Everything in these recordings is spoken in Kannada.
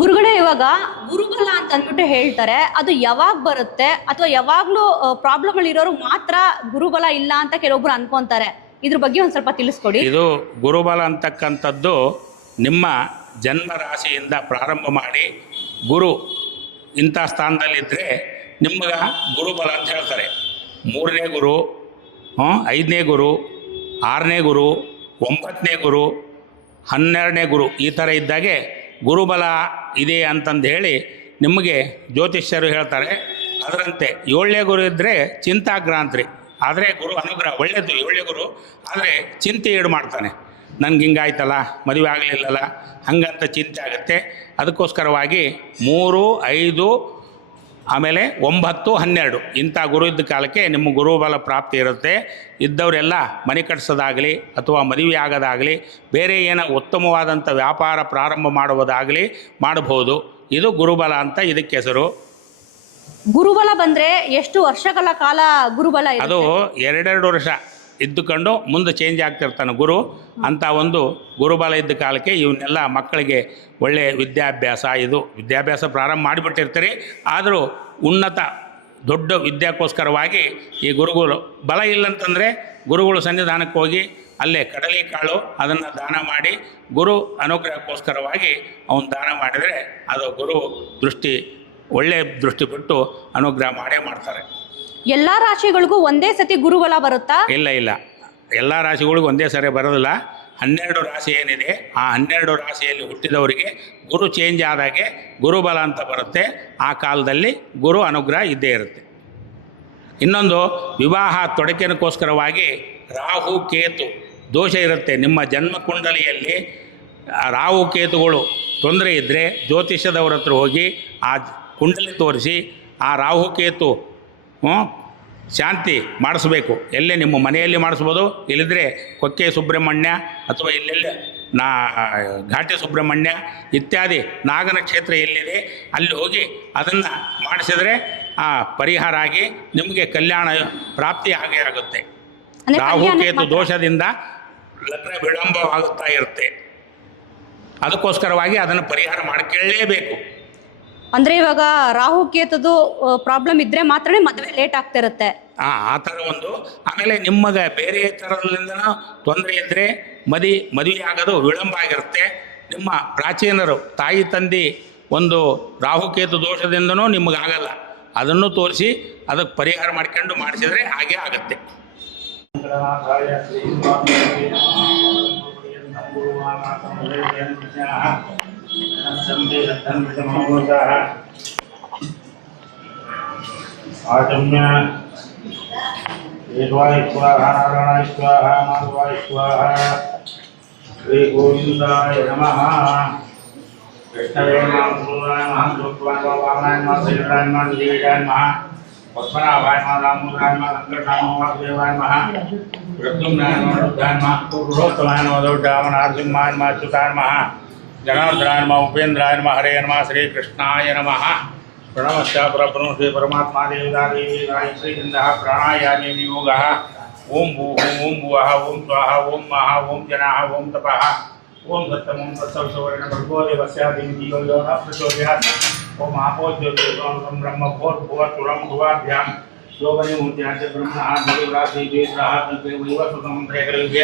ಗುರುಗಳೇ, ಇವಾಗ ಗುರುಬಲ ಅಂತ ಅಂದ್ಬಿಟ್ಟು ಹೇಳ್ತಾರೆ, ಅದು ಯಾವಾಗ ಬರುತ್ತೆ ಅಥವಾ ಯಾವಾಗ್ಲೂ ಪ್ರಾಬ್ಲಮ್ಗಳಿರೋರು ಮಾತ್ರ ಗುರುಬಲ ಇಲ್ಲ ಅಂತ ಕೆಲವೊಬ್ರು ಅನ್ಕೊಂತಾರೆ. ಇದ್ರ ಬಗ್ಗೆ ಒಂದು ಸ್ವಲ್ಪ ತಿಳಿಸ್ಕೊಡಿ. ಇದು ಗುರುಬಲ ಅಂತಕ್ಕಂಥದ್ದು ನಿಮ್ಮ ಜನ್ಮ ರಾಶಿಯಿಂದ ಪ್ರಾರಂಭ ಮಾಡಿ ಗುರು ಇಂಥ ಸ್ಥಾನದಲ್ಲಿದ್ದರೆ ನಿಮ್ಗೆ ಗುರುಬಲ ಅಂತ ಹೇಳ್ತಾರೆ. 3ನೇ ಗುರು, 5ನೇ ಗುರು, 6ನೇ ಗುರು, 9ನೇ ಗುರು, 12ನೇ ಗುರು ಈ ಥರ ಇದ್ದಾಗೆ ಗುರುಬಲ ಇದೆ ಅಂತಂದು ಹೇಳಿ ನಿಮಗೆ ಜ್ಯೋತಿಷ್ಯರು ಹೇಳ್ತಾರೆ. ಅದರಂತೆ 7ನೇ ಗುರು ಇದ್ದರೆ ಚಿಂತಾಗ್ರಾಂತ್ರಿ, ಆದರೆ ಗುರು ಅನುಗ್ರಹ ಒಳ್ಳೆಯದು 7ನೇ ಗುರು, ಆದರೆ ಚಿಂತೆ ಈಡು ಮಾಡ್ತಾನೆ. ನನಗೆ ಹಿಂಗಾಯ್ತಲ್ಲ, ಮದುವೆ ಆಗಲಿಲ್ಲಲ್ಲ, ಹಂಗಂತ ಚಿಂತೆ ಆಗುತ್ತೆ. ಅದಕ್ಕೋಸ್ಕರವಾಗಿ 3, 5 ಆಮೇಲೆ 9, 12 ಇಂಥ ಗುರು ಇದ್ದ ಕಾಲಕ್ಕೆ ನಿಮ್ಮ ಗುರುಬಲ ಪ್ರಾಪ್ತಿ ಇರುತ್ತೆ. ಇದ್ದವರೆಲ್ಲ ಮನೆ ಕಟ್ಟಿಸೋದಾಗಲಿ ಅಥವಾ ಮದುವೆ ಆಗೋದಾಗಲಿ ಬೇರೆ ಏನೋ ಉತ್ತಮವಾದಂಥ ವ್ಯಾಪಾರ ಪ್ರಾರಂಭ ಮಾಡುವುದಾಗಲಿ ಮಾಡಬಹುದು. ಇದು ಗುರುಬಲ ಅಂತ ಇದಕ್ಕೆ ಹೆಸರು. ಗುರುಬಲ ಬಂದರೆ ಎಷ್ಟು ವರ್ಷಗಳ ಕಾಲ ಗುರುಬಲ? ಅದು 2 ವರ್ಷ ಇದ್ದುಕೊಂಡು ಮುಂದೆ ಚೇಂಜ್ ಆಗ್ತಿರ್ತಾನೆ ಗುರು. ಅಂಥ ಒಂದು ಗುರುಬಲ ಇದ್ದ ಕಾಲಕ್ಕೆ ಇವನ್ನೆಲ್ಲ ಮಕ್ಕಳಿಗೆ ಒಳ್ಳೆಯ ವಿದ್ಯಾಭ್ಯಾಸ ಪ್ರಾರಂಭ ಮಾಡಿಬಿಟ್ಟಿರ್ತೀರಿ. ಆದರೂ ಉನ್ನತ ದೊಡ್ಡ ವಿದ್ಯಾಕ್ಕೋಸ್ಕರವಾಗಿ ಈ ಗುರುಗಳು ಬಲ ಇಲ್ಲಂತಂದರೆ ಗುರುಗಳು ಸನ್ನಿಧಾನಕ್ಕೆ ಹೋಗಿ ಅಲ್ಲೇ ಕಡಲೆ ಕಾಳು ಅದನ್ನು ದಾನ ಮಾಡಿ ಗುರು ಅನುಗ್ರಹಕ್ಕೋಸ್ಕರವಾಗಿ ಅವನು ದಾನ ಮಾಡಿದರೆ ಅದು ಗುರು ದೃಷ್ಟಿ ಒಳ್ಳೆಯ ದೃಷ್ಟಿ ಬಿಟ್ಟು ಅನುಗ್ರಹ ಮಾಡೇ ಮಾಡ್ತಾರೆ. ಎಲ್ಲ ರಾಶಿಗಳಿಗೂ ಒಂದೇ ಸತಿ ಗುರುಬಲ ಬರುತ್ತಾ? ಇಲ್ಲ, ಎಲ್ಲ ರಾಶಿಗಳಿಗೂ ಒಂದೇ ಸರಿ ಬರೋದಿಲ್ಲ. 12 ರಾಶಿ ಏನಿದೆ ಆ 12 ರಾಶಿಯಲ್ಲಿ ಹುಟ್ಟಿದವರಿಗೆ ಗುರು ಚೇಂಜ್ ಆದಾಗೆ ಗುರುಬಲ ಅಂತ ಬರುತ್ತೆ. ಆ ಕಾಲದಲ್ಲಿ ಗುರು ಅನುಗ್ರಹ ಇದ್ದೇ ಇರುತ್ತೆ. ಇನ್ನೊಂದು, ವಿವಾಹ ತೊಡಕಿನಕ್ಕೋಸ್ಕರವಾಗಿ ರಾಹು ಕೇತು ದೋಷ ಇರುತ್ತೆ. ನಿಮ್ಮ ಜನ್ಮ ಕುಂಡಲಿಯಲ್ಲಿ ರಾಹು ಕೇತುಗಳು ತೊಂದರೆ ಇದ್ದರೆ ಜ್ಯೋತಿಷ್ಯದವ್ರ ಹತ್ರ ಹೋಗಿ ಆ ಕುಂಡಲಿ ತೋರಿಸಿ ಆ ರಾಹು ಕೇತು ಶಾಂತಿ ಮಾಡಿಸ್ಬೇಕು. ಎಲ್ಲೇ ನಿಮ್ಮ ಮನೆಯಲ್ಲಿ ಮಾಡಿಸ್ಬೋದು, ಇಲ್ಲಿದ್ದರೆ ಕೊಕ್ಕೆ ಸುಬ್ರಹ್ಮಣ್ಯ ಅಥವಾ ಇಲ್ಲೆಲ್ಲ ಘಾಟಿ ಸುಬ್ರಹ್ಮಣ್ಯ ಇತ್ಯಾದಿ ನಾಗನ ಕ್ಷೇತ್ರ ಎಲ್ಲಿದೆ ಅಲ್ಲಿ ಹೋಗಿ ಅದನ್ನು ಮಾಡಿಸಿದರೆ ಆ ಪರಿಹಾರ ಆಗಿ ನಿಮಗೆ ಕಲ್ಯಾಣ ಪ್ರಾಪ್ತಿ ಆಗೇ ಆಗುತ್ತೆ. ರಾಹುಕೇತು ದೋಷದಿಂದ ಲಗ್ನ ವಿಳಂಬವಾಗುತ್ತಾ ಇರುತ್ತೆ. ಅದಕ್ಕೋಸ್ಕರವಾಗಿ ಅದನ್ನು ಪರಿಹಾರ ಮಾಡ್ಕೊಳ್ಳೇಬೇಕು. ಅಂದರೆ ಇವಾಗ ರಾಹು ಕೇತುದು ಪ್ರಾಬ್ಲಮ್ ಇದ್ದರೆ ಮಾತ್ರ ಮದುವೆ ಲೇಟ್ ಆಗ್ತಿರುತ್ತೆ. ಆ ಥರ ಒಂದು. ಆಮೇಲೆ ನಿಮಗೆ ಬೇರೆ ಥರದಿಂದ ತೊಂದರೆ ಇದ್ದರೆ ಮದುವೆ ಆಗೋದು ವಿಳಂಬ ಆಗಿರುತ್ತೆ. ನಿಮ್ಮ ಪ್ರಾಚೀನರು ತಾಯಿ ತಂದೆ ಒಂದು ರಾಹುಕೇತು ದೋಷದಿಂದನೂ ನಿಮಗಾಗಲ್ಲ. ಅದನ್ನು ತೋರಿಸಿ ಅದಕ್ಕೆ ಪರಿಹಾರ ಮಾಡ್ಕೊಂಡು ಮಾಡಿಸಿದರೆ ಹಾಗೆ ಆಗುತ್ತೆ. आचम्य केशवाय स्वाहा, नारायणाय स्वाहा, माधवाय स्वाहा, श्री गोविंदाय नमः। कृष्णवे नमः, गुरुवाय नमः, सुखवाय नमः, वामनाय नमः, श्रीधराय नमः, दिव्याय नमः, पद्मनाभाय नमः, दामोदराय नमः, संकटाय नमः, वासुदेवाय नमः, प्रद्युम्नाय नमः, रुद्राय नमः, पुरुषोत्तमाय नमः, दौड्याय नरसिंहाय नमः, अच्युताय नमः, जनार्दनाय नमः, उपेन्द्राय नमः, हरे नमः, श्री कृष्णाय नमः। प्रणमश्च परब्रह्म श्री परमात्मा देवता देवी गायत्री छन्दः प्राणायामे योगः। ओम भूः ओम भुवः ओम स्वाहा ओम महा ओम जनाः ओम तपः ओम सत्यम् ओम सत्सवितुर्वरेण्यं भर्गो देवस्य धीमहि धियो न प्रचोदयात्। ओम आपो ज्योतिर्गोमं ब्रह्मभूर्भुवः भुवाभ्यां योगनिमुञ्चाद्य ब्रह्मणः देवरात्रिवेद्रः तद्देवैवसुतं प्रेकलव्य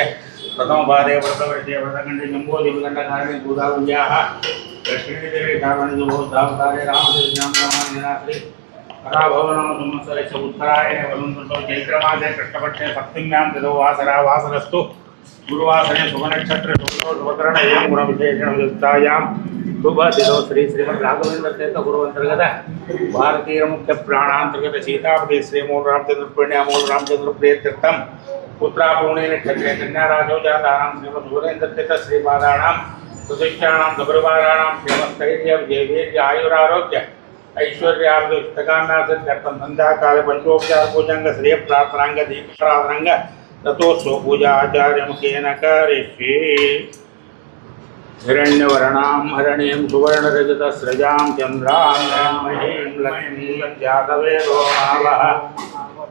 प्रथमपादे व्रतवर्षे व्रतखण्डे जम्बोदिविगण्डकारिणे भूतावल्याः दक्षिणेदेवे धावणि बहुधावतारे रामदेव्यां रामायणाश्री पराभवनं संवत्सरे च उत्तरायणे वरुणऋतौ चैत्रमासे कृष्णपक्षे सप्तम्यां तिथौ वासरस्तु गुरुवासरे शुभनक्षत्रे शुभकरण एवं गुणविशेषणयुक्तायां शुभतिथौ श्री श्रीमद्राघवेन्द्रतीर्थ गुरुवन्तर्गत भारतीय मुख्य प्राणान्तर्गत सीतापति श्री मूल रामचंद्र प्रिय तीर्थम पुत्रापूर्णे नक्षत्रे कन्याराजौ जातानां श्रीमद् सुरेन्द्रतीर्थ श्रीपादानां सुशिष्टानां सपरिवाराणां श्रीमत्स्थैर्य विजयवीर्य आयुरारोग्य ऐश्वर्याभिष्टकाम्यार्थं संध्याकाले पंचोपचार पूजांग श्रेय प्रार्थनांग दीक्षांग ततोत्सव पूजा आचार्य मुखेन करिष्ये। हिरण्यवर्णां हरणीं सुवर्णरजतस्रजां चन्द्रां महीं लक्ष्मीं जातवेदो मावः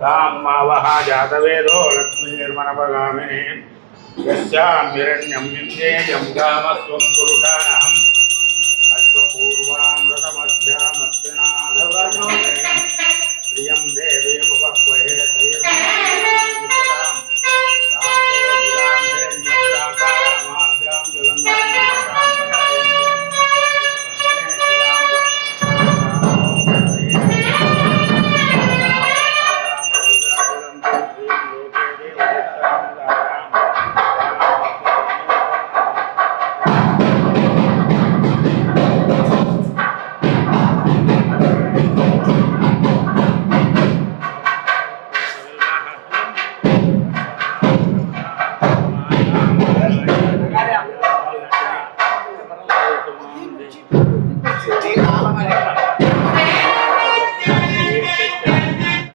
तां मावः जातवेदो लक्ष्मीर्मनपगामिनीं यस्यां हिरण्यं विद्येयं गामस्वं पुरुषाणहम् स्वपूर्वामृतमध्यामस्तिनाथव्रजोदयं प्रियं देवीं